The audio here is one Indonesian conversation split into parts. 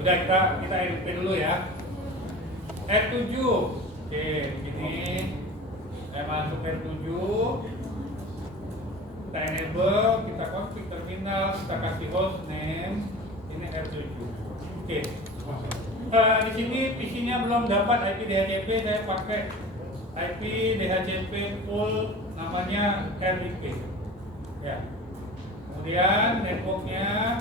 Udah kita edit dulu ya. R7. Oke, ini saya masuk R7. Kita enable, kita config terminal, kita kasih host name. Ini R7. Oke. Di sini PC-nya belum dapat IP DHCP, saya pakai IP DHCP full namanya RDP. Ya. Kemudian networknya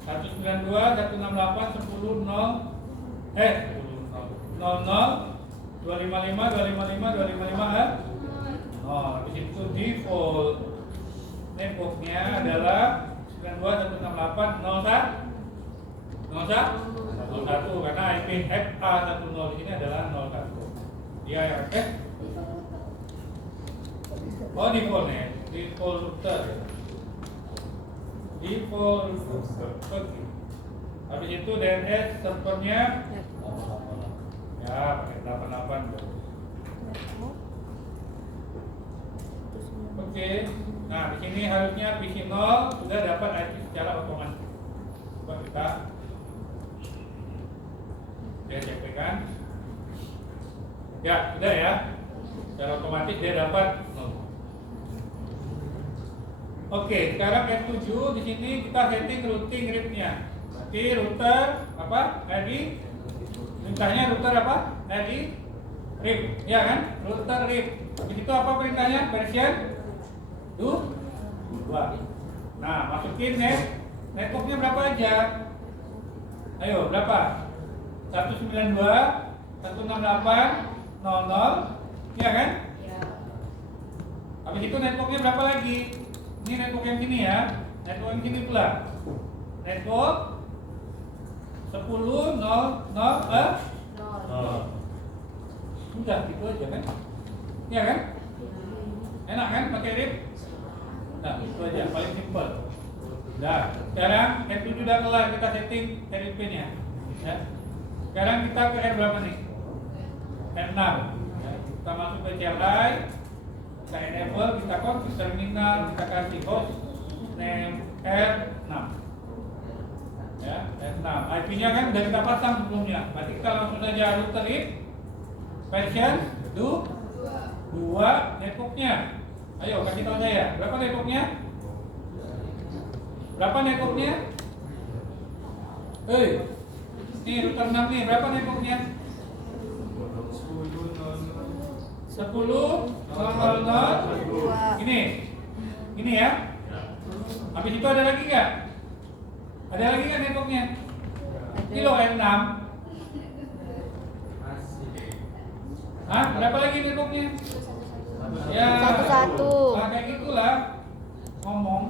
192.168.10.00.255.255 habis itu default networknya adalah 92.168.01 karena IP FA10 ini adalah 01. Dia yang defaultnya default router. Default router. Habis itu DNS servernya ya pakai 88. Oke. Nah, di sini harusnya PC 0 sudah dapat IP secara otomatis. Coba kita DHCP kan? Ya, sudah ya. Secara otomatis dia dapat 0. Oke, sekarang F7 di sini kita setting routing RIP-nya. Berarti router apa? Tadi perintahnya router apa? Tadi RIP, ya kan? Router RIP. Habis itu apa perintahnya? Version 2. Nah, masukin networknya berapa aja? Ayo, berapa? 192.168.00, ya kan? Habis itu networknya berapa lagi? Ini network yang sini ya. Network yang sini pula. Network 10.0.0. Sudah gitu aja kan? Iya kan? Enak kan pakai RIP? Nah, itu aja paling simpel. Nah, sekarang F7 udah kelar, kita setting RIP-nya. Ya. Sekarang kita ke R berapa nih? R6. Ya, kita masuk ke CLI. Kita enable, kita config terminal, kita kasih host name R6. Ya, R6. IP-nya kan udah kita pasang sebelumnya. Berarti kita langsung saja router RIP version 2 networknya. Ayo kasih tahu saya, berapa networknya? Berapa networknya? Ini router 6 nih, berapa networknya? 10.0.0. Ini ya. Habis itu ada lagi nggak? Ada lagi nggak networknya? Ini loh R6. Hah? Berapa lagi networknya? Ya. Satu-satu. Nah, kayak gitulah ngomong.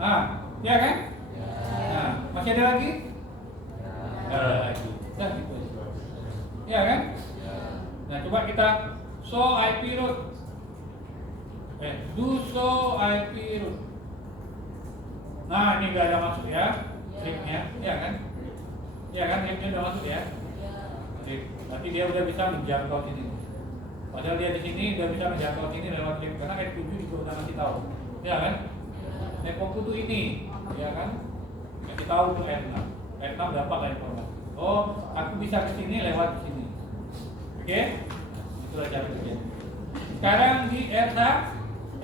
Nah, ya kan? Nah, masih ada lagi? Ada lagi. Nah, gitu aja. Ya kan? Nah, coba kita show IP root. Do show IP root. Nah, ini udah ada masuk ya, RIP-nya, ya kan? Ya kan, RIP-nya udah masuk ya. Berarti dia udah bisa menjangkau sini. Padahal dia di sini udah bisa menjangkau sini lewat RIP karena F7 juga udah ngasih tahu, ya kan? Network itu ini, ya kan? Ngasih tahu ke R6. R6 dapat lah informasi. Oh, aku bisa ke sini lewat sini. Oke? Itulah cara kerja. Sekarang di R1.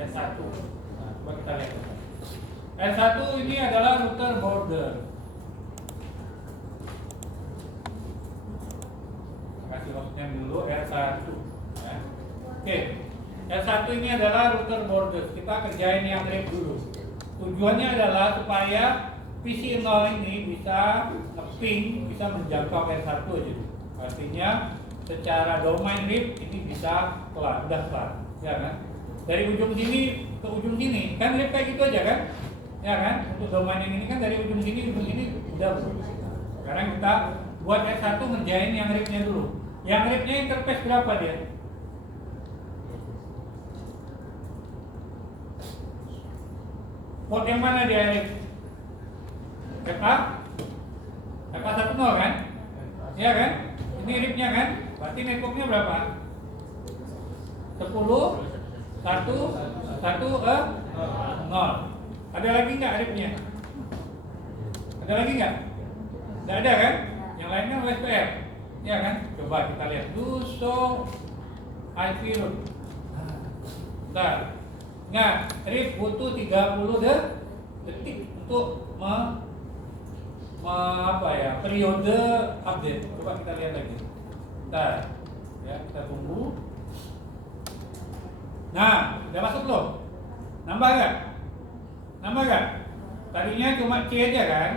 Nah, coba kita lihat. R1 ini adalah router border. Kasih hostnya dulu R1. Ya. Oke. R1 ini adalah router border. Kita kerjain yang RIP dulu. Tujuannya adalah supaya PC 0 ini bisa ping, bisa menjangkau R1 aja. Artinya secara domain RIP ini bisa kelar, udah kelar, ya kan? Dari ujung sini ke ujung sini, kan RIP kayak gitu aja kan? Ya kan? Untuk domain yang ini kan dari ujung sini udah. Sekarang kita buat R1 ngerjain yang RIP-nya dulu. Yang RIP-nya interface berapa dia? Port yang mana dia RIP? FA? FA10 kan? Iya kan? Ini RIP-nya kan? Berarti networknya berapa? 10, 1, 0. Ada lagi nggak RIP-nya? Ada lagi nggak? Nggak ada kan? Yang lainnya OSPF, ya kan? Coba kita lihat. Do so I feel. Bentar. Ingat, RIP butuh 30 detik untuk periode update. Coba kita lihat lagi. Bentar. Ya, kita tunggu. Nah, udah masuk belum? Nambah nggak? Nambah nggak? Tadinya cuma C aja kan?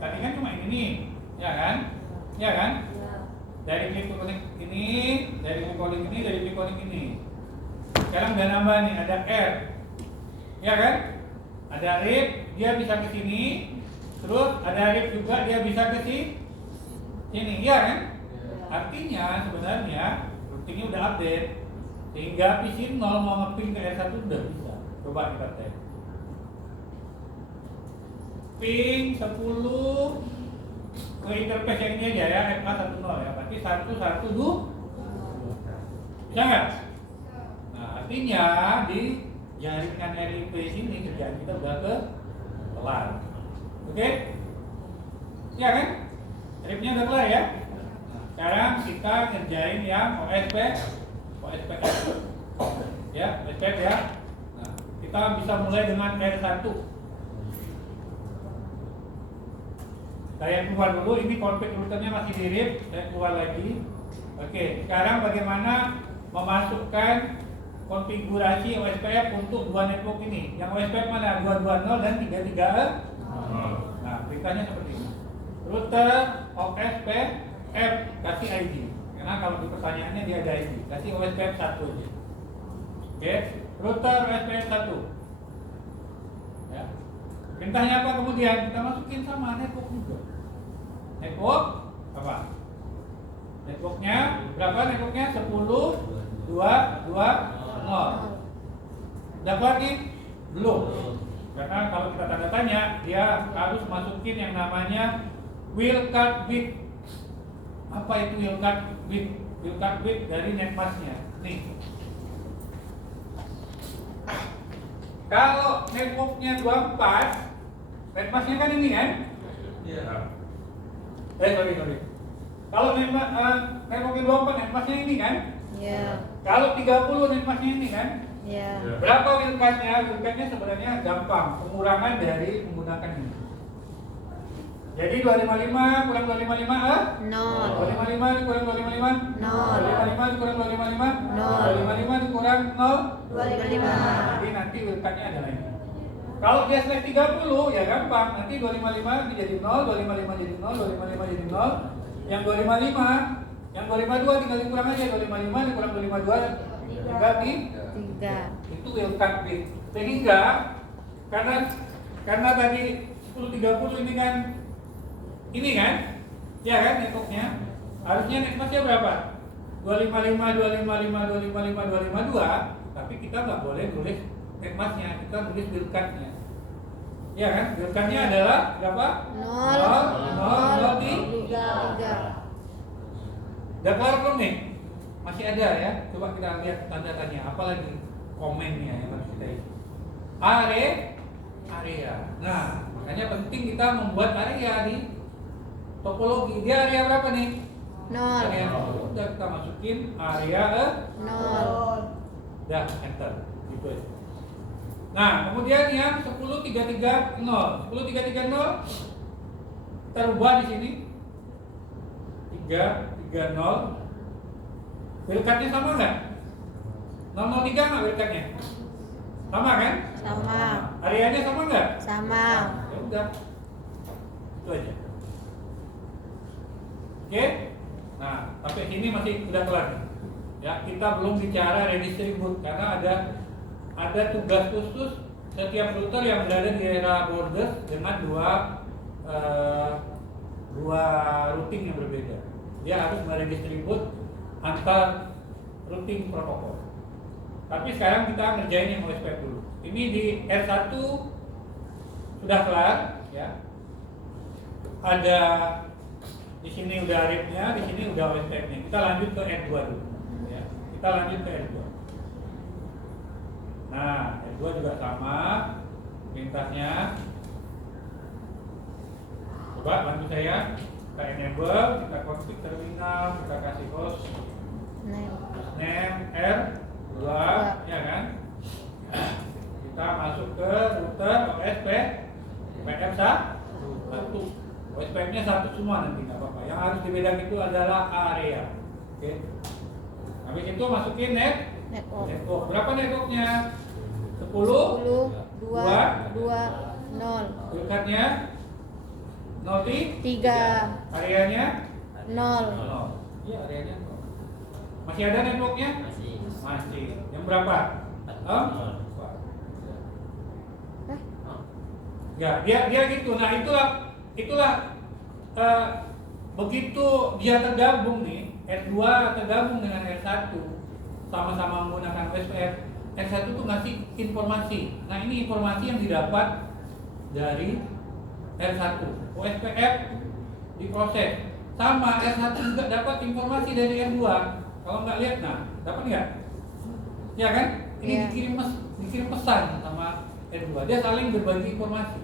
Tadi kan cuma ini nih, ya kan? Ya kan? Dari click connect ini, dari calling ini, dari click calling ini. Sekarang udah nambah nih, ada R, ya kan? Ada RIP, dia bisa ke sini. Terus ada RIP juga, dia bisa ke sini, ya kan? Artinya sebenarnya routingnya udah update, sehingga PC 0 mau ngeping ke R1 udah bisa. Coba kita tes. Ping 10 ke interface yang ini aja ya, FA10 ya, berarti 112 bisa nggak? Nah, artinya di jaringan RIP sini kerjaan kita udah kelar. Oke? Ya kan? RIP-nya udah kelar ya? Nah, sekarang kita kerjain yang OSPF ya, OSPF ya. Nah, kita bisa mulai dengan R1. Saya keluar dulu, ini config routernya masih di RIP, saya keluar lagi. Oke, sekarang bagaimana memasukkan konfigurasi OSPF untuk dua network ini? Yang OSPF mana? 220 dan 330. Nah, perintahnya seperti ini. Router OSPF kasih ID. Karena kalau di pertanyaannya dia ada ID, kasih OSPF 1 aja. Oke, router OSPF 1. Ya. Perintahnya apa kemudian? Kita masukin sama network juga. Network apa? Networknya berapa? Networknya 10, 2, 2, 0. Udah kelar nih? Belum. Karena kalau kita tanda tanya, dia harus masukin yang namanya wildcard bit. Apa itu wildcard bit? Wildcard bit dari netmasknya. Nih. Kalau networknya 24, netmasknya kan ini kan? Iya. Sorry. Kalau networknya 24, netmasknya ini kan? Iya. Kalau 30, netmasknya ini kan? Iya. Berapa wildcardnya? Wildcardnya sebenarnya gampang, pengurangan dari menggunakan ini. Jadi 255 kurang 255 0. 255 dikurang 255 0. 255 dikurang 255 0. 255 dikurang 0 255. Jadi nanti wildcardnya adalah ini. Kalau dia slash 30 ya gampang, nanti 255 jadi 0, 255 jadi 0, 255 jadi 0. Yang 255, yang 252 tinggal dikurang aja, 255 dikurang 252 3. Itu wildcard bit. Sehingga karena tadi 1030 ini kan ya kan networknya, harusnya netmasknya berapa? 255 255 255 252, tapi kita nggak boleh tulis netmasknya, kita tulis wildcardnya. Ya kan? Wildcardnya adalah berapa? 0 3. Udah kelar belum nih? Masih ada ya? Coba kita lihat tanda tanya, apalagi komennya yang harus kita isi. Area. Nah, makanya penting kita membuat area di topologi. Dia area berapa nih? 0. Area 0. Udah kita masukin area 0. Udah enter. Gitu aja. Nah, kemudian yang 10330. 10330 kita rubah di sini. 330. Wildcardnya sama nggak? 003 nggak wildcardnya? Sama kan? Sama. Areanya sama nggak? Sama. Ya udah. Itu aja. Oke? Nah, sampai sini masih udah kelar nih. Ya, kita belum bicara redistribute karena ada tugas khusus setiap router yang berada di daerah borders dengan dua routing yang berbeda. Dia harus meredistribute antar routing protokol. Tapi sekarang kita ngerjain yang OSPF dulu. Ini di R1 sudah kelar, ya. Ada di sini udah RIP-nya, di sini udah OSPF-nya. Kita lanjut ke R2 dulu, ya. Kita lanjut ke R2. Nah, R2 juga sama perintahnya. Coba bantu saya. kita enable, kita config terminal, kita kasih host name R2, ya kan? Kita masuk ke router OSP PM1. OSPF-nya satu semua nanti nggak apa-apa. Yang harus dibedakan itu adalah area. Oke. Habis itu masukin network. Berapa networknya? 10, 2, 0. Dekatnya 3. Areanya 0. Iya, areanya 0. Masih ada networknya? Masih. Yang berapa? 4. Ya, dia gitu. Nah, itulah begitu dia tergabung nih, R2 tergabung dengan R1 sama-sama menggunakan OSPF. R1 tuh ngasih informasi. Nah, ini informasi yang didapat dari R1. OSPF diproses. Sama R1 juga dapat informasi dari R2. Kalau nggak lihat, nah, dapat nggak? Ya kan? Ini dikirim pesan sama R2. Dia saling berbagi informasi.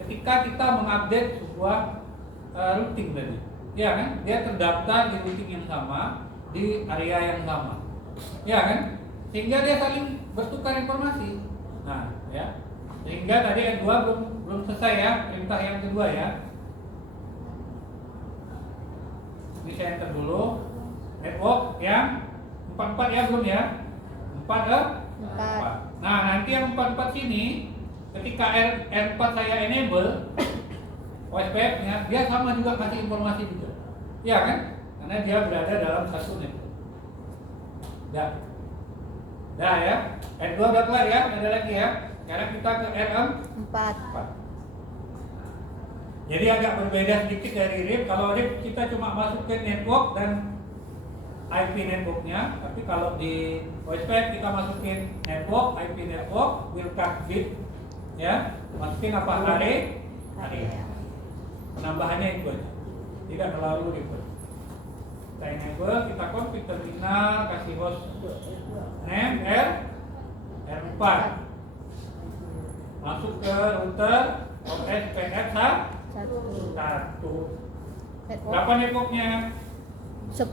Ketika kita mengupdate sebuah routing tadi, ya kan? Dia terdaftar di routing yang sama, di area yang sama, ya kan? Sehingga dia saling bertukar informasi. Nah, ya. Sehingga tadi R2 belum selesai ya, perintah yang kedua ya. Ini saya enter dulu. Network yang 44 ya, belum ya? 4. Nah, nanti yang 44 sini ketika R4 saya enable OSPF-nya, dia sama juga kasih informasi juga. Iya kan? Karena dia berada dalam satu network. Dah ya. R2 udah kelar ya, ada lagi ya. Sekarang kita ke R4. Jadi agak berbeda sedikit dari RIP. Kalau RIP kita cuma masuk ke network dan IP networknya, tapi kalau di OSPF kita masukin network, IP network, wildcard bit, ya, masukin apa area. Penambahannya itu aja, tidak terlalu ribet. Kita enable, kita config terminal, kasih host name R4, masuk ke router OSPF 1. Berapa networknya? 10,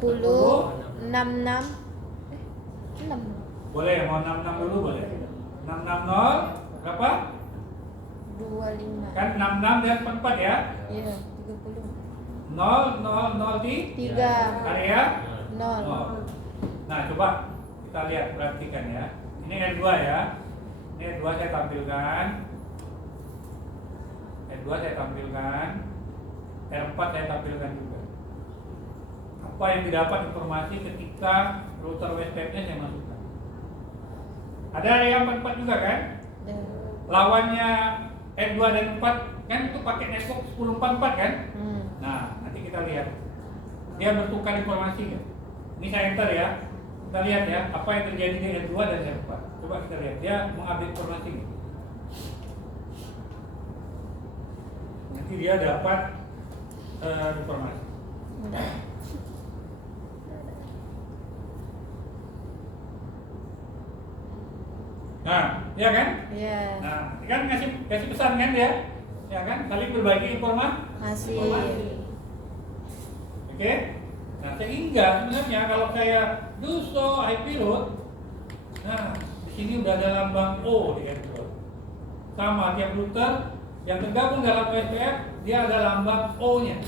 66. 6. Boleh, mau 66 dulu boleh. 660 berapa? 25. Kan 66 dan 44 ya? Iya, 30. 0, 0, 0, 3. Area 0. Nah, coba kita lihat, perhatikan ya. Ini R2 ya. Ini R2 saya tampilkan. R2 saya tampilkan. R4 saya tampilkan juga. Apa yang didapat informasi ketika router OSPF-nya saya masukkan. Ada area 44 juga kan? Lawannya R2 dan 4 kan itu pakai network 1044 kan? Nah, nanti kita lihat dia bertukar informasi kan? Ini saya enter ya. Kita lihat ya apa yang terjadi di R2 dan R4. Coba kita lihat dia mengupdate informasi gitu. Nanti dia dapat informasi. Nah, ya kan? Iya. Nah, kan kasih pesan kan dia, ya kan? Saling berbagi informasi. Oke? Nah, sehingga sebenarnya kalau saya do show IP route, nah di sini udah ada lambang O di R2. Sama tiap router yang tergabung dalam OSPF dia ada lambang O-nya.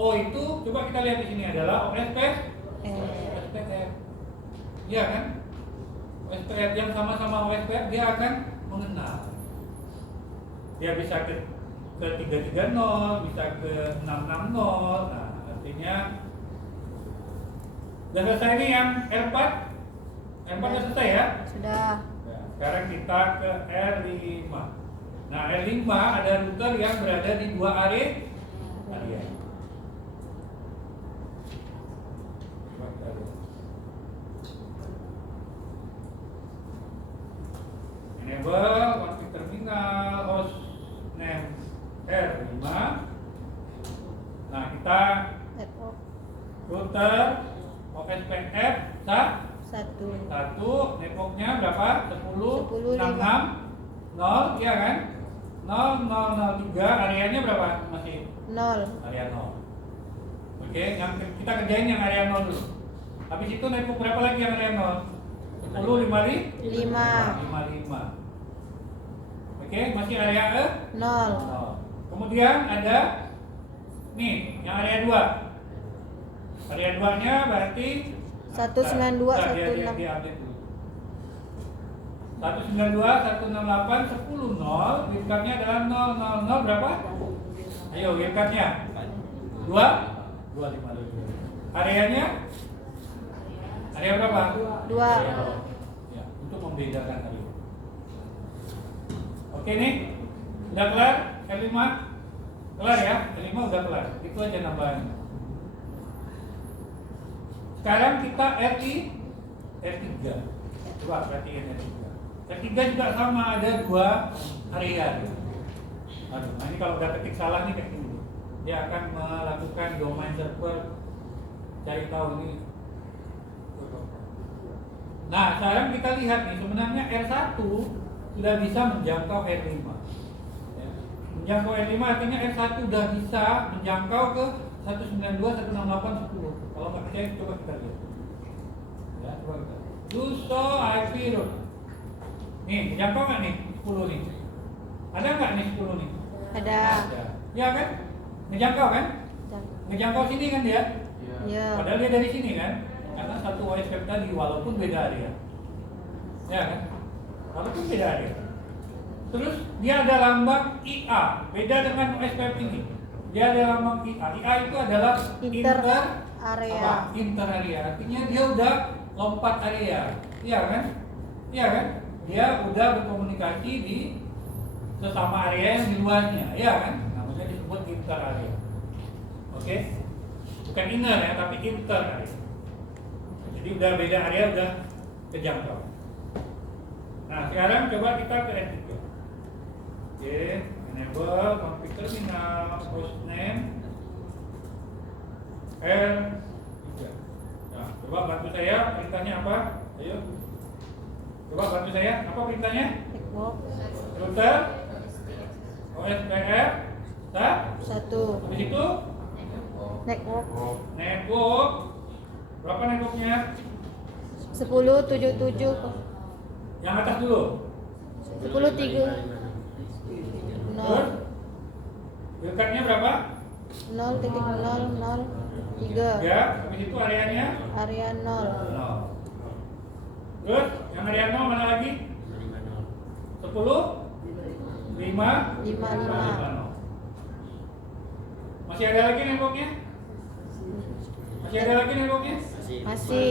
O itu coba kita lihat di sini adalah OSPF. Iya kan? OSPF yang sama-sama OSPF dia akan mengenal. Dia bisa ke 330, bisa ke 660. Nah, artinya sudah selesai nih yang R4. R4 sudah selesai ya? Sudah. Nah, sekarang kita ke R5. Nah, R5 ada router yang berada di dua area. Enable, config terminal, host name R5. Nah, kita router OSPF 1. Networknya berapa? 10, 66, 0, iya kan? 0, 0, 0, 3, areanya berapa? Masih 0. area 0. Oke, yang kita kerjain yang area 0 dulu. Habis itu network berapa lagi yang area 0? 10, 5. 55. Oke, masih area 0. 0. Kemudian ada nih, yang area 2. Area 2-nya berarti 192, dia 16. update dulu. 192, 168, 10, 0. Wildcard-nya adalah 0, 0, 0 berapa? Ayo, wildcard-nya 2, 257. Areanya? Area berapa? 2. Ya, untuk membedakan tadi. Oke nih, udah kelar R5? Kelar ya, R5 udah kelar. Itu aja nambahan. Sekarang kita R3. Coba perhatiin R3. R3 juga sama, ada 2 area. Aduh, nah ini kalau udah ketik salah nih kayak gini. Dia akan melakukan domain server cari tahu ini. Nah, sekarang kita lihat nih, sebenarnya R1 sudah bisa menjangkau R5. Ya. Menjangkau R5 artinya R1 sudah bisa menjangkau ke 192, 168, 10. Kalau nggak percaya, coba kita lihat. Ya, coba kita. Duso IP root. Nih, menjangkau nggak nih 10 nih? Ada nggak nih 10 nih? Ada. Ya kan? Ngejangkau kan? Ngejangkau sini kan dia? Ya. Padahal dia dari sini kan? Karena satu OSPF tadi walaupun beda area. Ya kan? Walaupun beda area. Terus dia ada lambang IA, beda dengan OSPF ini. Dia ada lambang IA. IA itu adalah Inter area. Inter area. Artinya dia udah lompat area. Iya kan? Iya kan? Dia udah berkomunikasi di sesama area yang di luarnya. Iya kan? Namanya disebut inter area. Oke? Bukan inner ya, tapi inter area. Jadi udah beda area, udah kejangkau. Nah, sekarang coba kita ke R3. Oke, enable config terminal hostname R3. Nah, coba bantu saya, perintahnya apa? Ayo. Coba bantu saya, apa perintahnya? Network Router OSPF 1. Habis itu Network network. Berapa networknya? 1077. Yang atas dulu. 103. Terus 0. wildcard-nya berapa? 0.003. Ya, habis itu areanya Area 0. 0. Terus yang area 0 mana lagi? 10 5 55. Masih ada lagi networknya? Masih ada lagi networknya? Masih.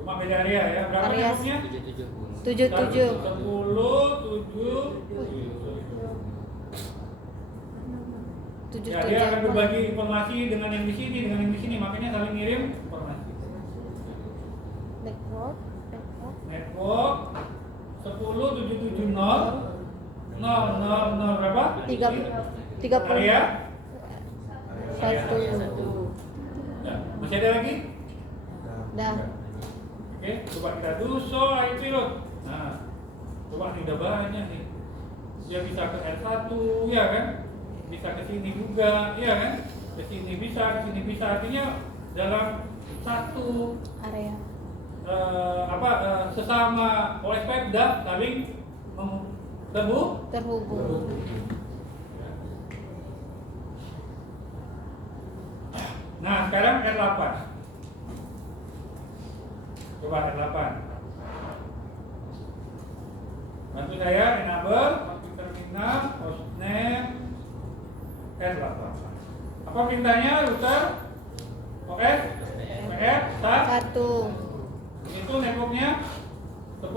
Cuma beda area ya. Berapa Area networknya? 77. 10 7. Ya, dia akan berbagi informasi dengan yang di sini, dengan yang di sini, makanya saling ngirim informasi. Network 10 770 0 berapa? 30. Area? 1. Ya, masih ada lagi? Dah. Oke, coba kita do show IP load. Nah, coba nih udah banyak nih. Dia bisa ke R1, ya kan? Bisa ke sini juga, ya kan? Ke sini bisa, artinya dalam satu Area. sesama oleh Pemda saling Terhubung. Nah, sekarang R8. Coba R8. Bantu saya enable config terminal hostname R8. Apa perintahnya router? OS PF 1. itu networknya 10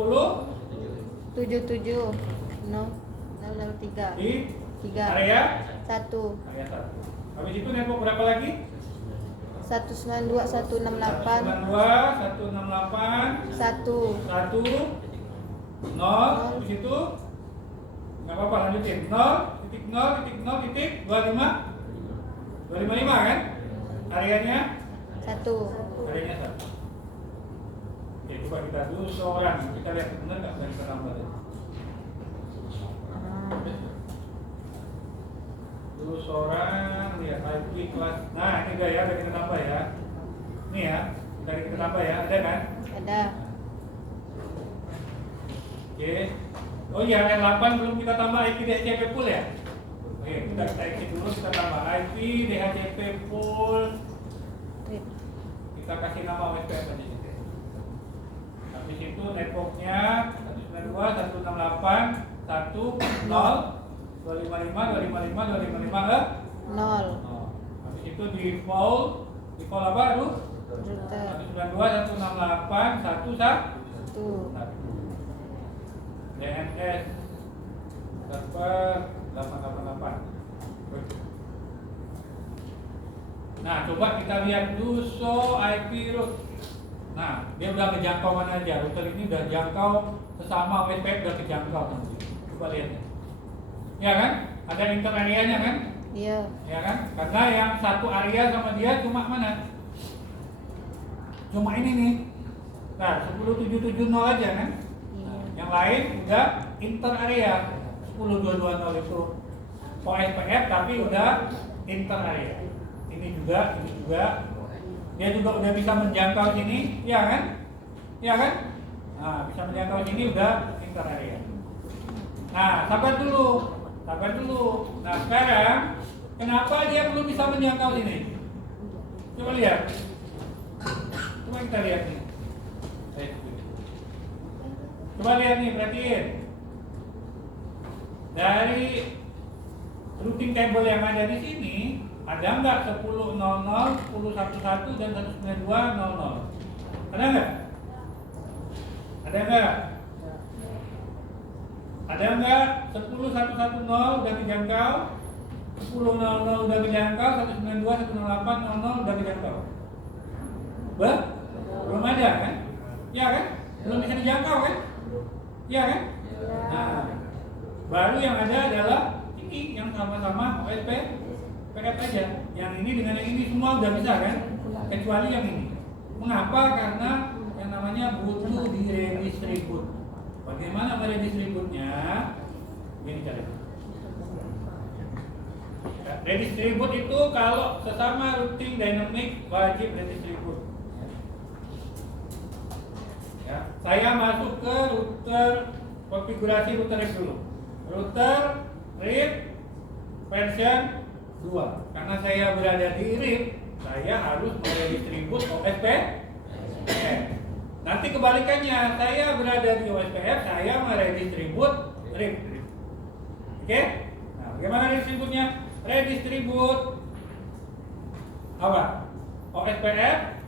77. 003. di 3. area 1. area 1. Habis itu network berapa lagi? 192, 168. 192, 168, 1. 1 0. Habis itu nggak apa-apa, lanjutin 0.0.0.25 255 kan? Areanya 1. Areanya 1. Oke, coba kita dulu seorang. Kita lihat benar nggak dari penambah. Dulu seorang lihat. ya, IP kelas. Nah, ini udah ya, udah kita tambah ya. Ini ya, udah kita tambah ya, ada kan? Ada. Oke. Oh iya, R8 belum kita tambah IP DHCP pool ya? Oke, kita isi dulu, kita tambah IP DHCP pool. RIP. Kita kasih nama OSPF aja. Habis itu networknya 192.168.1.0.255.255.255 0. Habis itu default apa aduh? Router. 192.168.1.1 1. DNS server 888. Nah, coba kita lihat dulu show IP route. Nah, dia udah kejangkau mana aja. Router ini udah jangkau sesama OSPF udah kejangkau nanti. Coba lihat ya. Ya kan? Ada inter area-nya kan? Iya. Ya kan? Karena yang satu area sama dia cuma mana? Cuma ini nih. Nah, 10770 aja kan? Iya. Yang lain udah inter area 10220 itu OSPF tapi udah inter area. Ini juga. Dia juga udah bisa menjangkau sini, ya kan? Ya kan? Nah, bisa menjangkau sini udah inter area. Nah, sabar dulu. Nah, sekarang kenapa dia belum bisa menjangkau sini? Coba lihat. Coba kita lihat nih. Coba lihat nih, perhatiin. Dari routing table yang ada di sini, ada nggak 10.00, 10.11, dan 192.00? Ada nggak? Ada nggak? Ada nggak? 10.110 udah dijangkau, 10.00 udah dijangkau, 192, 108.00 udah dijangkau. Belum ada kan? Ya kan? Belum bisa dijangkau kan? Ya kan? Nah, baru yang ada adalah ini yang sama-sama OSPF aja. Yang ini dengan yang ini semua udah bisa kan? Kecuali yang ini. Mengapa? Karena yang namanya butuh diredistribute. Bagaimana meredistributnya? Ini caranya. Redistribute itu kalau sesama routing dynamic wajib redistribute. Ya, saya masuk ke router, konfigurasi router RIP dulu. Router RIP version 2. Karena saya berada di RIP, saya harus meredistribute OSPF. Nanti kebalikannya, saya berada di OSPF, saya meredistribute RIP. Oke? Nah, bagaimana redistributnya? Redistribute apa? OSPF.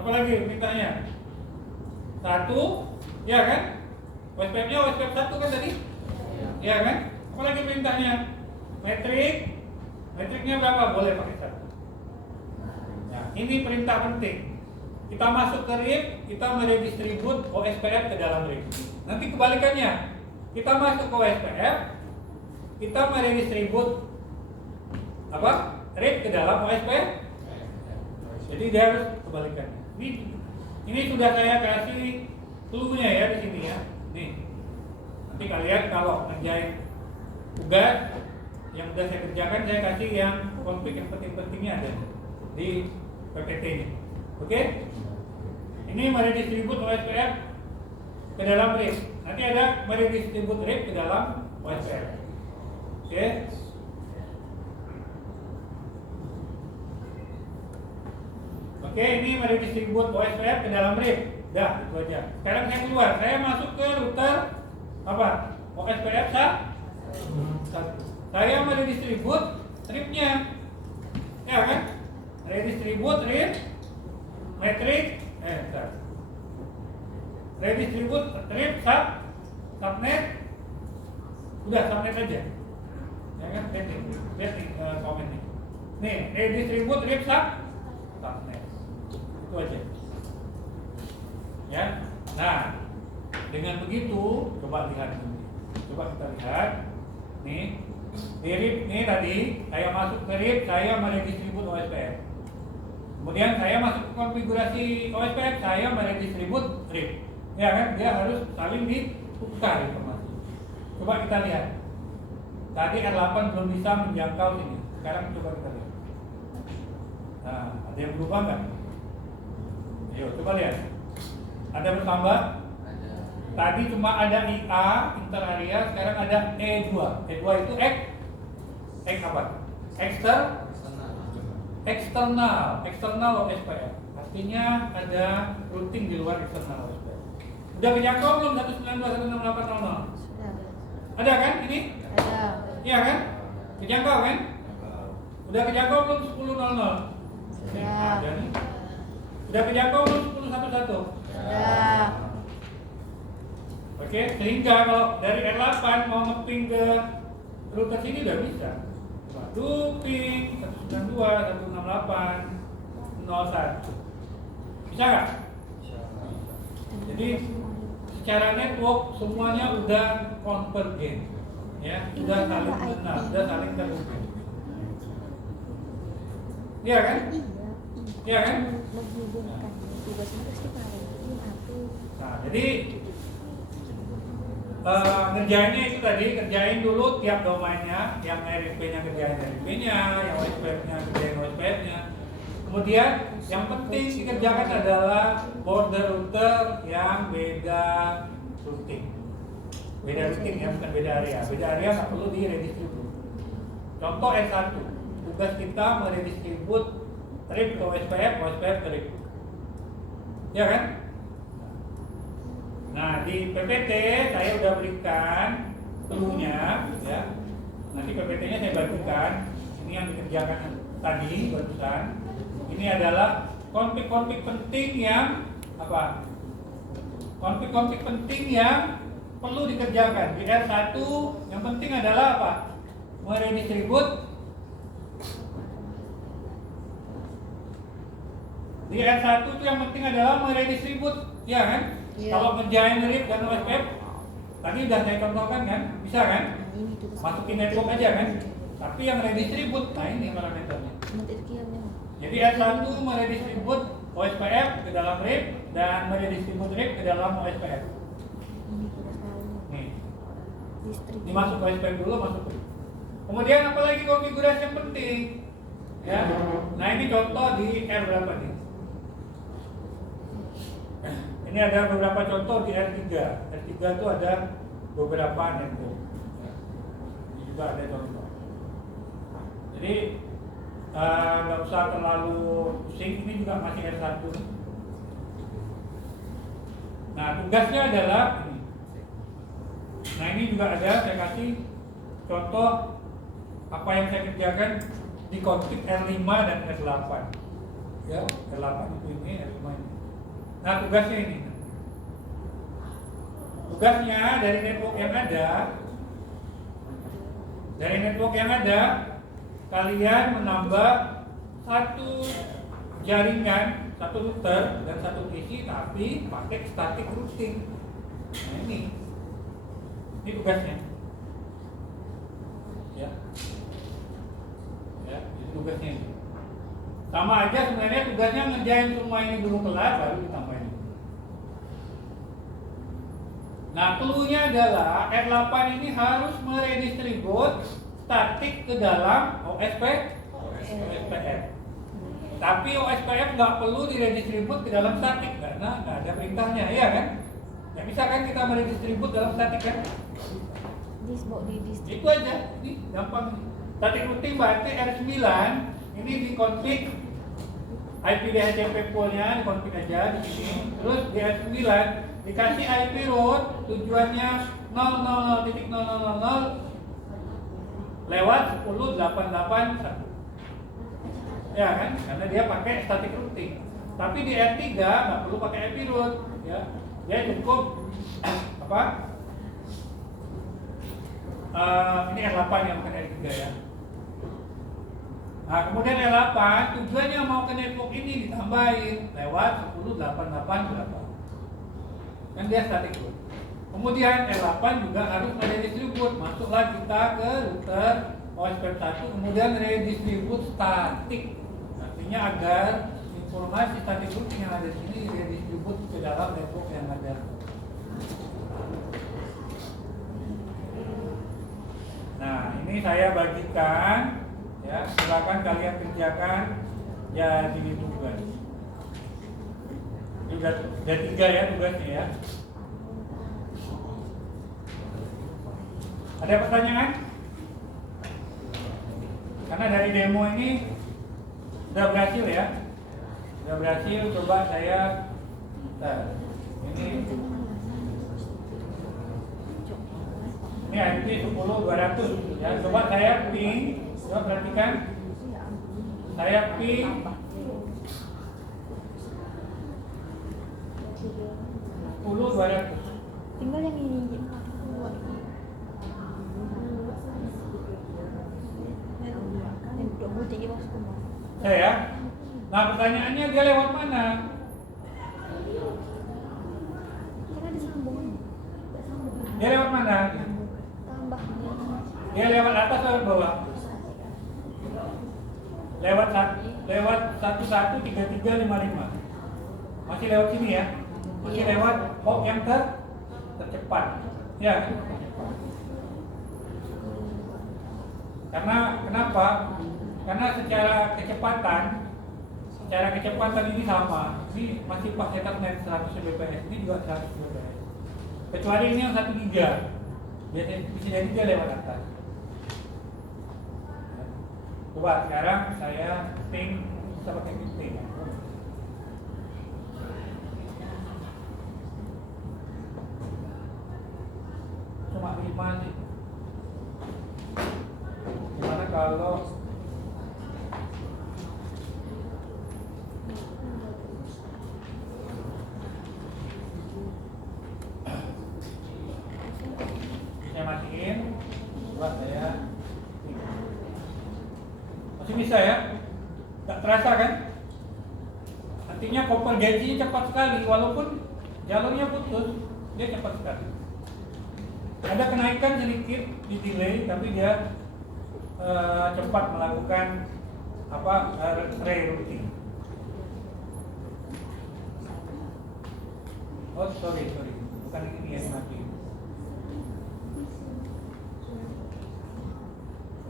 Apalagi mintanya? 1, ya kan? OSPF-nya OSPF 1 kan tadi? Ya kan? Apalagi perintahnya? Metriknya berapa? Boleh pakai 1. Nah, ini perintah penting. Kita masuk ke RIP, kita meredistribute OSPF ke dalam RIP. Nanti kebalikannya, kita masuk ke OSPF, kita meredistribute apa? RIP ke dalam OSPF. Jadi dia harus kebalikannya. Ini sudah saya kasih clue-nya ya di sini ya. Nih. Nanti kalian kalau ngerjain tugas yang sudah saya kerjakan, saya kasih yang konflik yang penting-pentingnya ada di PPT ini. Oke? Ini meredistribute OSPF ke dalam RIP. Nanti ada meredistribute RIP ke dalam OSPF. Oke? Oke, ini meredistribute OSPF ke dalam RIP. Dah, itu aja. Sekarang saya keluar, saya masuk ke router apa? OSPF 1. Saya meredistribute RIP-nya. Ya kan? Redistribute RIP metrik redistribute RIP subnet. Udah subnet aja. Ya kan? Lihat nih komen nih. Nih, redistribute RIP subnet. Itu aja. Ya. Nah, dengan begitu coba lihat. Coba kita lihat. Nih, di RIP nih tadi saya masuk ke RIP, saya meredistribute OSPF. Kemudian saya masuk ke konfigurasi OSPF, saya meredistribute RIP. Ya kan, dia harus saling ditukar informasi. Coba kita lihat. Tadi R8 belum bisa menjangkau sini. Sekarang coba kita lihat. Nah, ada yang berubah nggak? Ayo, coba lihat. Ada bertambah? Ada. Tadi cuma ada IA, inter area, sekarang ada E2. E2 itu X apa? Eksternal OSPF. Artinya ada routing di luar eksternal OSPF. Udah kejangkau belum 192.168.00? Sudah. Ada kan ini? Ada. Iya kan? Kejangkau kan? Udah kejangkau belum 10.00? Sudah. Ada nih. Udah kejangkau belum 10.11? Sudah. Oke, sehingga kalau dari R8 mau nge-ping ke router sini udah bisa. Waduh, ping 192.168.01. Bisa nggak? Jadi secara network semuanya udah konvergen, ya, udah saling mengenal, udah saling terhubung. Iya kan? Iya kan? Menghubungkan tugasnya terus kita Nah, jadi ngerjainnya itu tadi, kerjain dulu tiap domainnya, yang RFP-nya kerjain RFP-nya, yang OSPF-nya kerjain OSPF-nya. Kemudian yang penting dikerjakan adalah border router yang beda routing. Beda routing ya, bukan beda area. Beda area nggak perlu diredistribut. Contoh S1, tugas kita meredistribut trip ke OSPF, OSPF trip. Ya kan? Nah, di PPT saya udah berikan clue-nya ya. Nanti PPT-nya saya bagikan. Ini yang dikerjakan tadi barusan. Ini adalah konflik-konflik penting yang apa? Konflik-konflik penting yang perlu dikerjakan. Di R1 yang penting adalah apa? Meredistribut. Di R1 itu yang penting adalah meredistribut, ya kan? Iya. Kalau ngerjain RIP dan OSPF, tadi udah saya contohkan kan? Bisa kan? Ini tugas. Masukin network aja kan? Tapi yang redistribut, nah ini parameternya. Jadi R1 meredistribut OSPF ke dalam RIP dan meredistribut RIP ke dalam OSPF. Ini tugas lainnya. Nih, Listrik. dimasuk OSPF dulu, masuk RIP. Kemudian apalagi konfigurasi yang penting? Ya. Nah ini contoh di R berapa nih? Ini ada beberapa contoh di R3. R3 itu ada beberapa network. Ini juga ada contoh. Jadi nggak usah terlalu pusing. Ini juga masih R1. Nah tugasnya adalah ini. Nah ini juga ada. Saya kasih contoh apa yang saya kerjakan di konflik R5 dan R8. Ya, R8 itu ini, R5 ini. Nah tugasnya ini. Tugasnya dari network yang ada, kalian menambah satu jaringan, satu router dan satu PC, tapi pakai static routing. Nah ini tugasnya. Ya, itu tugasnya. Sama aja sebenarnya tugasnya ngerjain semua ini dulu kelar baru ditambahin. Nah, clue-nya adalah R8 ini harus meredistribut statik ke dalam OSPF. Tapi OSPF nggak perlu diredistribut ke dalam statik karena nggak ada perintahnya, ya kan? Ya bisa kan kita meredistribut dalam statik kan? Itu aja, ini gampang. Statik routing berarti R9 ini dikonfig IP DHCP poolnya dikonfig aja di sini. Terus di R9 dikasih IP root tujuannya 000.000 lewat 10.881. Ya kan? Karena dia pakai static routing. Tapi di R3 nggak perlu pakai IP root, ya. Dia cukup apa? Ini R8 yang bukan R3 ya. Nah, kemudian R8 tujuannya mau ke network ini ditambahin lewat 10.888. Kan dia static root. Kemudian R8 juga harus redistribut. Masuklah kita ke router OSPF 1, kemudian redistribut statik. Artinya agar informasi static routing yang ada di sini redistribut ke dalam network yang ada. Nah, ini Ini saya bagikan, ya, silakan kalian kerjakan jadi tugas. Ini udah 3 ya tugasnya ya. Ada pertanyaan? Karena dari demo ini sudah berhasil ya. Sudah berhasil, coba saya ini IP 10.200 ya. Coba saya ping, coba perhatikan. Saya ping 10.200. Tinggal yang ini. Ya. Nah, pertanyaannya dia lewat mana? Karena disambung. Dia lewat mana? Tambah. Dia lewat atas atau bawah? Lewat 113355. Masih lewat sini ya? Masih lewat kok yang tercepat. Ya. Karena kenapa? Karena secara kecepatan ini sama. Ini masih pakai Ethernet 100 Mbps, ini juga 100 Mbps. Kecuali ini yang 1 giga. Biasanya bisa jadi dia lewat atas. Coba sekarang saya ping, bisa pakai ping ya. Cuma 5 sih. Gimana kalau saya matiin, buat saya masih bisa ya, nggak terasa kan? Artinya konvergensinya cepat sekali, walaupun jalurnya putus, dia cepat sekali. Ada kenaikan sedikit di delay, tapi dia cepat melakukan rerouting. Oh sorry, bukan ini yang mati.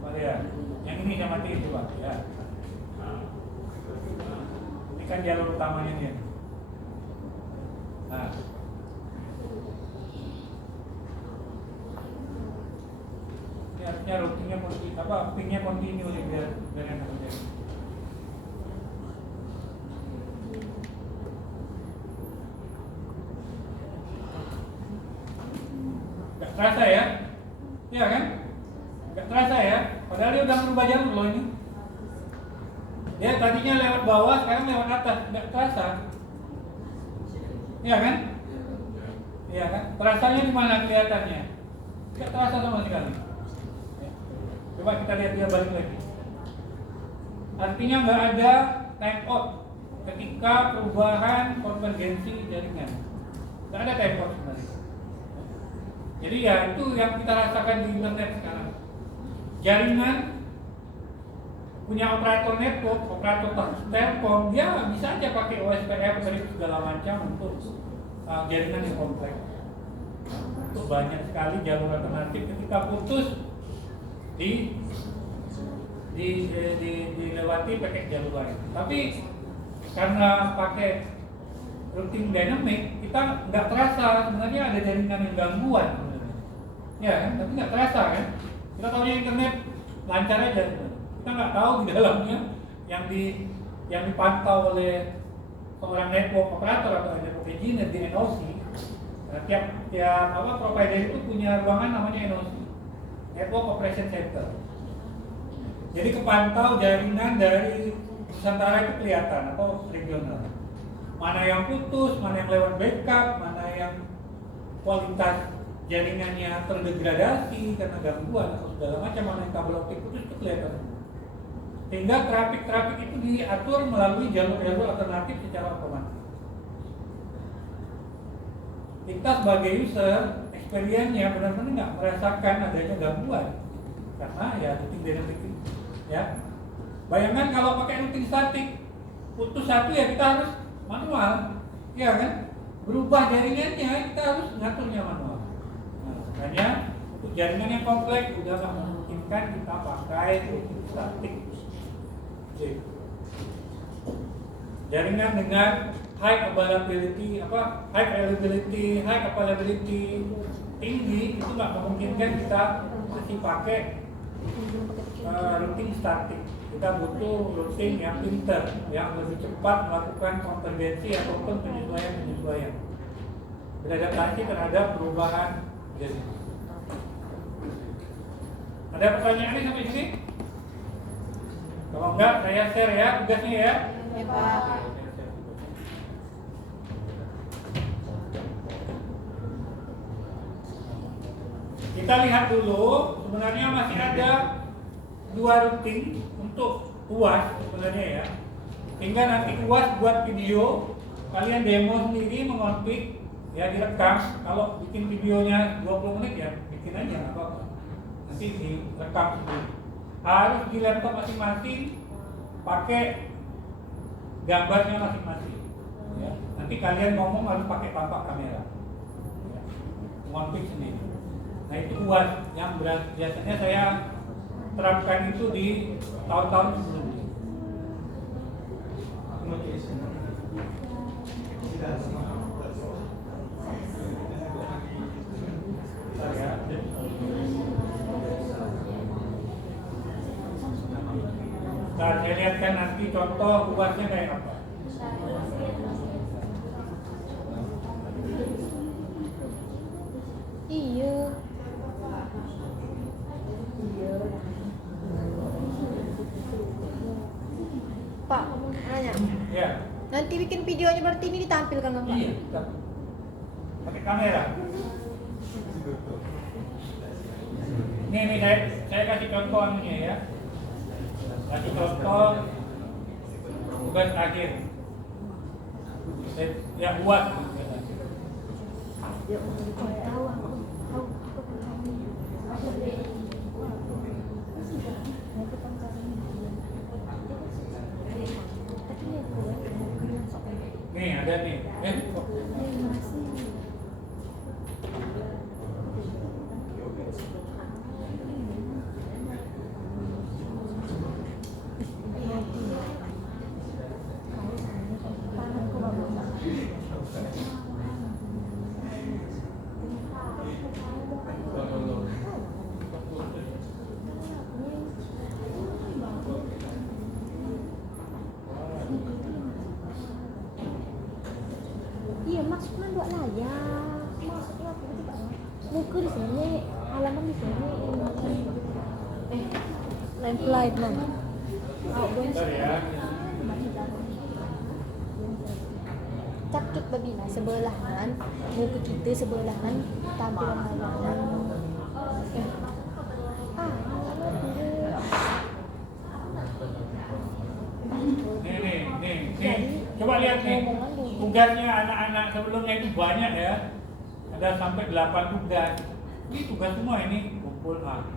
Coba ya, yang ini saya matiin coba ya. Ini kan jalur utamanya nih. Nah, ini artinya routingnya pingnya continue nih biar enak terjadi. Gak terasa ya? Iya kan? Gak terasa ya? Padahal dia udah merubah jalur loh ini. Dia tadinya lewat bawah, sekarang lewat atas. Gak terasa. Iya kan? Iya kan? Terasanya di mana kelihatannya? Gak terasa sama sekali. Coba kita lihat dia balik lagi. Artinya nggak ada time out ketika perubahan konvergensi jaringan. Nggak ada time out sebenarnya. Jadi ya itu yang kita rasakan di internet sekarang. Jaringan punya operator network, operator telkom, dia bisa aja pakai OSPF dari segala macam untuk jaringan yang kompleks. Untuk banyak sekali jalur alternatif ketika putus dilewati pakai jalur lain. Tapi karena pakai routing dynamic, kita nggak terasa sebenarnya ada jaringan yang gangguan. Ya kan? Tapi nggak terasa kan? Kita tahunya internet lancar aja. Kita nggak tahu di dalamnya yang dipantau oleh seorang network operator atau network engineer di NOC. Tiap provider itu punya ruangan namanya NOC, Network Operation Center. Jadi kepantau jaringan dari Nusantara itu kelihatan atau regional. Mana yang putus, mana yang lewat backup, mana yang kualitas jaringannya terdegradasi karena gangguan atau segala macam, mana yang kabel optik putus itu kelihatan. Sehingga trafik itu diatur melalui jalur-jalur alternatif secara otomatis. Kita sebagai user, experience-nya benar-benar nggak merasakan adanya gangguan karena ya routing dynamic itu. Ya, bayangkan kalau pakai routing statik, putus satu ya kita harus manual, ya kan? Berubah jaringannya kita harus ngaturnya manual. Nah, makanya untuk jaringan yang kompleks udah nggak mungkin memungkinkan kita pakai routing statik. Oke. Jaringan dengan high availability, high availability tinggi itu nggak memungkinkan kita masih pakai routing statik. Kita butuh routing yang pinter, yang lebih cepat melakukan konvergensi ataupun penyesuaian beradaptasi terhadap perubahan jaringan. Ada pertanyaan nih sampai sini? Kalau enggak, saya share ya tugasnya ya. Ya Pak. Kita lihat dulu, sebenarnya masih ada 2 routing untuk UAS sebenarnya ya. Hingga nanti UAS buat video, kalian demo sendiri, mengonfig, ya direkam. Kalau bikin videonya 20 menit ya bikin aja nggak apa-apa. Nanti direkam sendiri. Harus di laptop masing-masing pakai gambarnya masing-masing. Ya. Nanti kalian ngomong harus pakai tampak kamera. Ya. Mengonfig sendiri. Nah itu UAS yang biasanya saya terapkan itu di tahun-tahun sebelumnya. Nah, saya lihatkan nanti contoh UASnya kayak apa. Iya. Pak, nanya. Ya. Nanti bikin videonya berarti ini ditampilkan nggak Pak? Iya. Pakai kamera. Ini saya kasih contoh anunya ya. Kasih contoh tugas akhir. Ya buat. Tahu aku. Nih ada nih. Iya maksudnya buat layar. Maksudnya apa sih Pak? Buku di sini, halaman di sini. Live mana? Oh, Bentar ya. Capcut babina sebelahan, buku kita sebelahan, tampilan halaman. Nih. Coba lihat nih. Tugasnya anak-anak sebelumnya itu banyak ya. Ada sampai 8 tugas. Ini tugas semua ini kumpul A.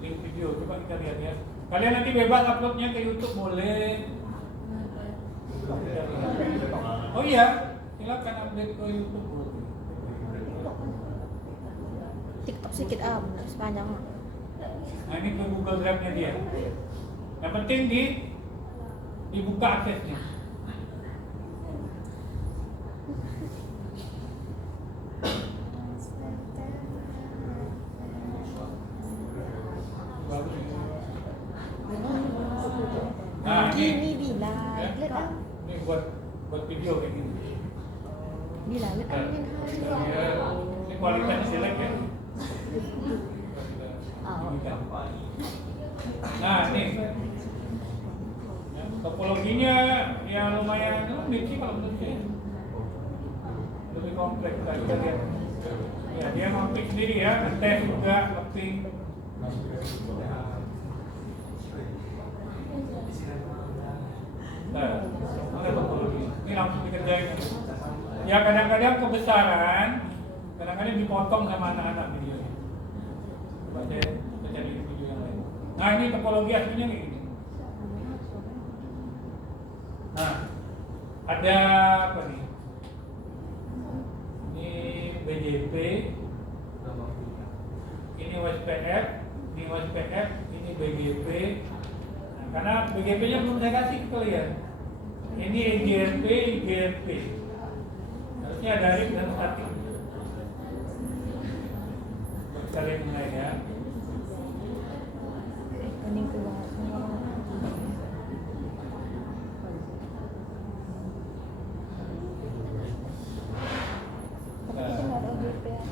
Link video, coba kita lihat ya. Kalian nanti bebas uploadnya ke YouTube boleh. Oh iya, silakan upload ke YouTube boleh. TikTok sedikit sepanjang. Nah ini ke Google Drive-nya dia. Yang penting dibuka aksesnya. Nah Ini bila, ya. lihat Ini buat video kayak gini. bila, lihat Ini kualitasnya jelek ya. Nah ini ya, topologinya yang lumayan rumit sih kalau menurut saya. Lebih kompleks tadi kita lihat. Ya dia mampir sendiri ya, ngetes juga, mapping. Nah, mana topologi? Ini langsung dikerjain. Ya kadang-kadang kebesaran, kadang-kadang dipotong sama anak-anak videonya. Coba saya cari video yang lain. Nah ini topologi aslinya kayak gini. Nah, ada apa nih? Ini BJ ini WSPF, ini BGP. Nah, karena BGP-nya belum saya kasih ke kalian. Ini EGRP, IGRP. Harusnya ada RIP dan statik. Kalian mulai ya. Ini keluar. Tapi kita nggak ada OGP ya.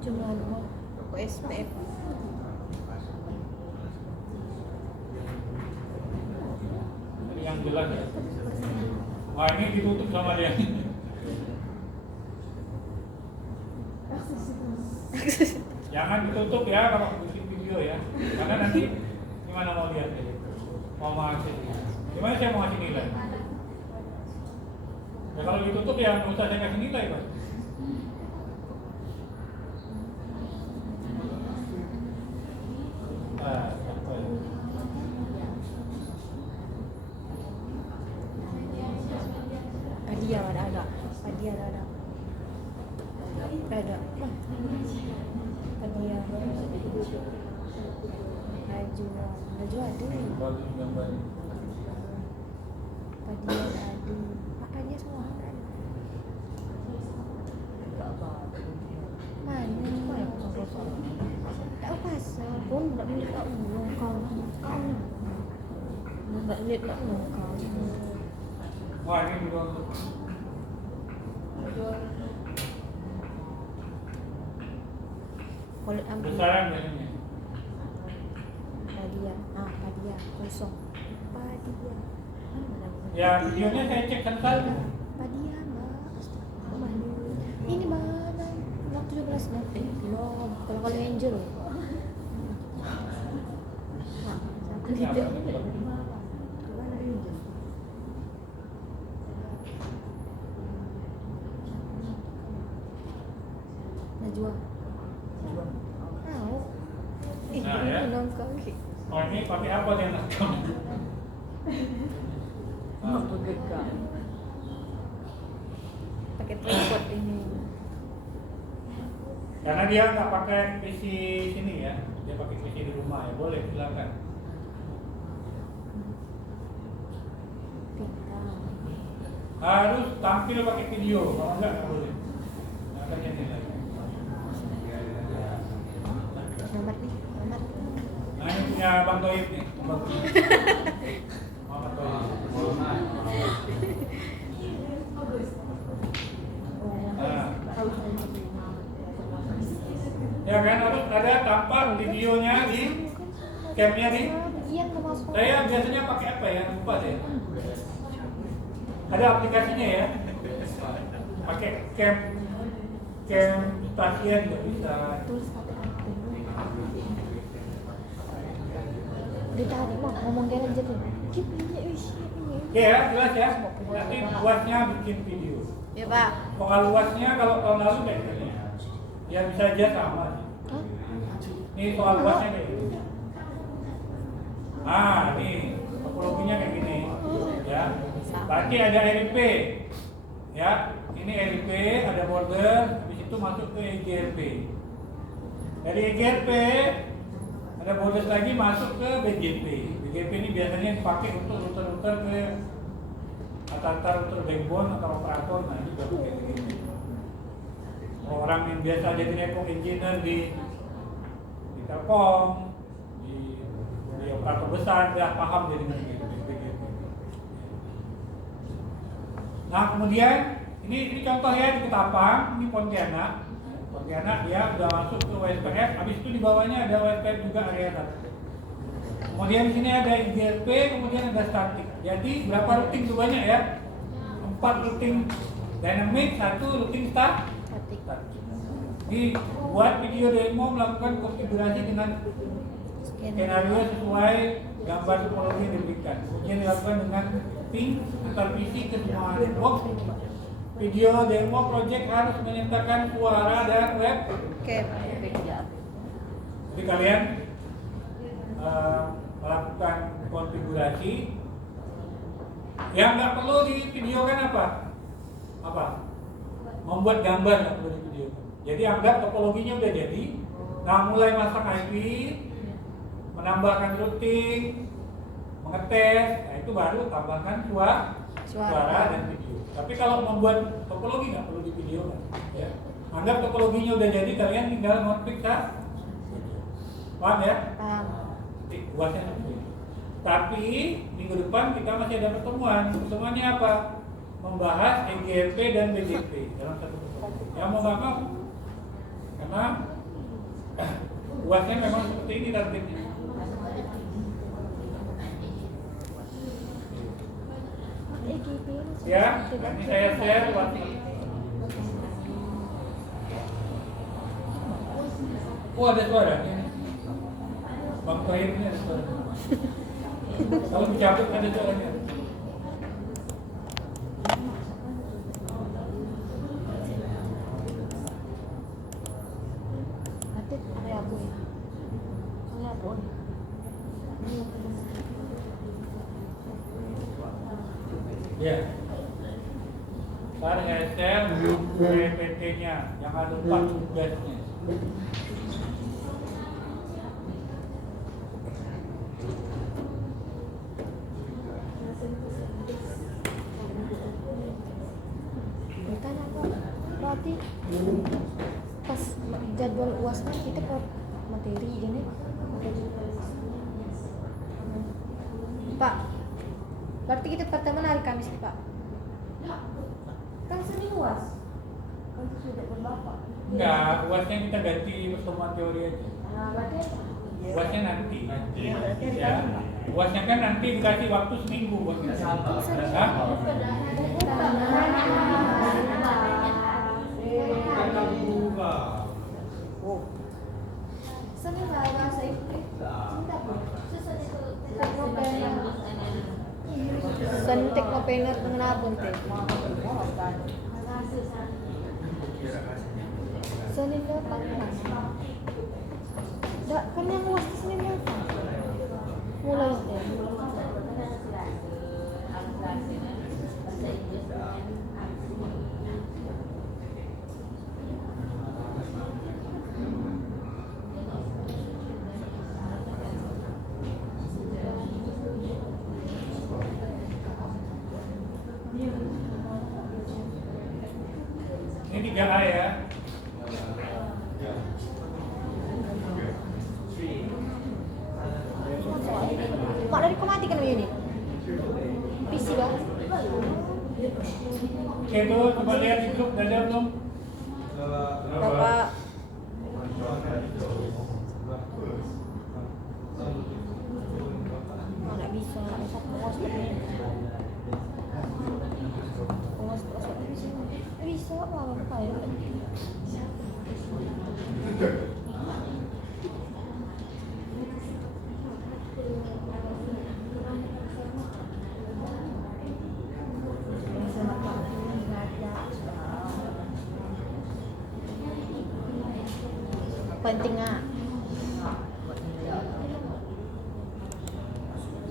Cuma mau OSPF. Ini yang jelas ya. Wah, ini ditutup sama dia. Jangan ditutup ya kalau bikin video ya. Karena nanti gimana mau lihat ya? Mau ngasih. Gimana saya mau ngasih nilai? Ya kalau ditutup ya nggak usah saya kasih nilai, Pak. Apa ya? Padia ada. Padia ada. Ada. Padia. Baju ada. Bagus gambar. Padia ada. Padia semua ada. Mana? Tak pasal pun tak boleh tak kau. Tak boleh tak kau. Wah, ini belum. Kalau ambil Besaran biasanya. Padia kosong. Padia. Ya videonya saya cek kental. Padia mbak. Mana? Ini mana? 17 nanti. Belum. Kalau Angel. Satu video. Mana Angel? Najwa. Tahu. Nah, ya. Nongkrong. Oh, ini pakai apa dia nonton? Pakai tripod ini. Karena dia nggak pakai PC sini ya, dia pakai PC di rumah ya, boleh silakan. Harus tampil pakai video, kalau nggak boleh. Nggak akan jadi lagi. Nomor nih, nomor. Nah ini punya Bang Toib nih, Bang Toib. Muhammad Toib. Nah, ya kan harus ada tampak videonya di camnya nih. Iya, masuk. Saya biasanya pakai apa ya? Lupa deh. Ada aplikasinya ya. Pakai cam stasiun nggak bisa. Tulis kata-kata. Ditarik mah ngomong dia aja tuh. Gimana ini? Oke ya, jelas ya. Nanti luasnya bikin video. Ya, Pak. Soal luasnya kalau tahun lalu kayak gini. Ya bisa aja sama. Hah? Ini soal luasnya kayak gini. Ah, nih topologinya kayak gini. Ya. Berarti ada RIP. Ya, ini RIP, ada border, habis itu masuk ke EGRP. Dari EGRP ada border lagi masuk ke BGP. BGP ini biasanya dipakai untuk router-router ke antar router backbone atau operator. Nah, ini juga pakai BGP. Orang yang biasa jadi network engineer di Telkom, di operator besar sudah paham jadi BGP. Nah kemudian ini contoh ya di Ketapang, ini Pontianak. Pontianak dia udah masuk ke WSPF, habis itu di bawahnya ada WSPF juga area 1. Kemudian di sini ada IGRP, kemudian ada statik. Jadi berapa routing tuh banyak ya? 4 routing dynamic, 1 routing statik. Jadi buat video demo melakukan konfigurasi dengan skenario sesuai gambar topologi yang diberikan. Kemudian dilakukan dengan ping antar PC ke semua network. Video demo project harus menyertakan suara dan web. Oke. Jadi kalian melakukan konfigurasi. Yang nggak perlu di video kan apa? Membuat gambar nggak perlu di video. Jadi anggap topologinya udah jadi. Nah, mulai masang IP, menambahkan routing, mengetes, nah itu baru tambahkan suara dan video. Tapi kalau membuat topologi nggak perlu di video kan? Ya. Anggap topologinya udah jadi, kalian tinggal ngonfig kan? Paham ya? Paham. Buatnya seperti itu. Tapi minggu depan kita masih ada pertemuan. Pertemuannya apa? Membahas EGP dan BGP dalam satu pertemuan. Ya mau nggak mau, karena buatnya memang seperti ini targetnya. EGP Ya, nanti saya share WhatsApp. Oh, ada suaranya. Bang Tohir ini ada suaranya. Kalau dicabut ada suaranya. Nanti area apa ya? Area apa? Ya. Saya share PPT-nya yang ada 4 tugasnya. Bukan apa? Berarti pas jadwal UAS kan kita ke materi gini. Pak, berarti kita pertemuan hari Kamis nih, Pak. Kan Senin UAS. Kan sudah berbapak. Enggak, UASnya kita ganti pertemuan teori aja. Nah, berarti apa? UASnya nanti. Ya. UASnya kan nanti dikasih waktu seminggu buat kita. Hah? Senin bahasa Inggris. Sen teknopener dengan abon teh. Senin depan kan? Dak kan yang luas Senin depan. Mulai deh. Ini 3A ya. Mak dari kau mati kan ini? PC bang. Oke tuh, coba lihat di grup, udah ada belum? Bapak. Oh, nggak bisa, nggak bisa puas tapi. Puas bisa apa ya? Penting ah.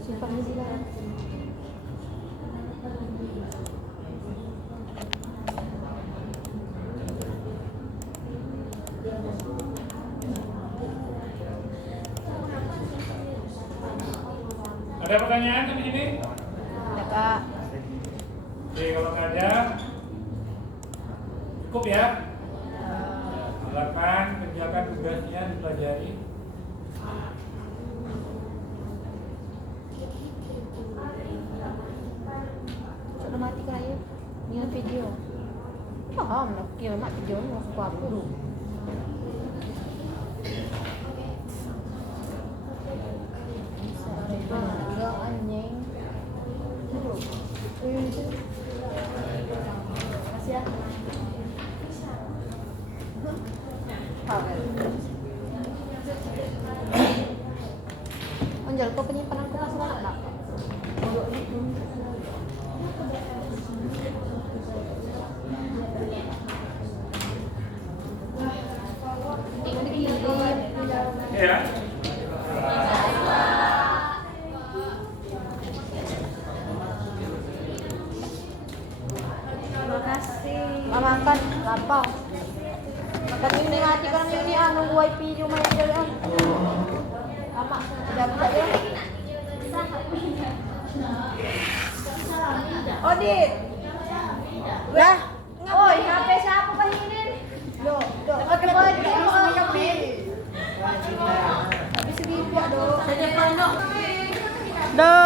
Simpan di sini. Ada pertanyaan di sini? Ada Kak. Oke, kalau nggak ada, cukup ya. Silakan kerjakan tugasnya, dipelajari. Sudah mati kan ya? Ini video. Paham lah, kira mak video mau suka apa dulu. Enggak anjing. Kasih ya. Anjal, kau penyimpanan kau masih mana nak? Ya. Terima kasih. Mama makan lapar. Makan yun ni anong YP yung may dalan. Tama. Dapat yun. Odit! Lah!